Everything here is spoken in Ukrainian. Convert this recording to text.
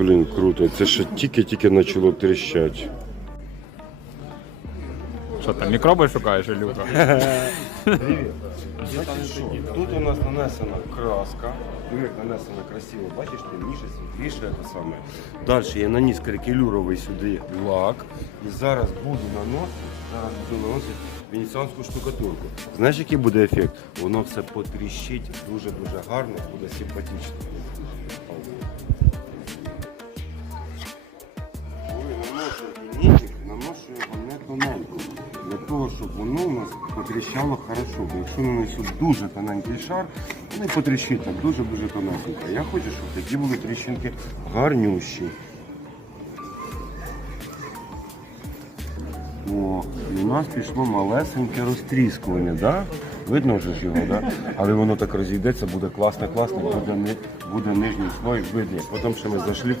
Блін, круто. Це ще тільки-тільки почало тріщати. Що там, мікроби шукаєш, що? Тут у нас нанесена краска. Як нанесена красиво, бачиш, темніше, світліше це саме. Далі я наніс крикелюровий сюди лак. І зараз буду наносити, зараз буду наносити венеціанську штукатурку. Знаєш, який буде ефект? Воно все потріщить дуже-дуже гарно, буде симпатично. Того, щоб воно у нас потріщало хорошо. Бо якщо нанесу дуже тоненький шар, і потріщить так дуже-дуже тоненько. Я хочу, щоб такі були тріщинки гарнющі. О, і у нас пішло малесеньке розтріскування, да? Видно вже ж його, да? але воно так розійдеться, буде класно, класно, буде, буде нижній слой видно. Потім ще ми зайшли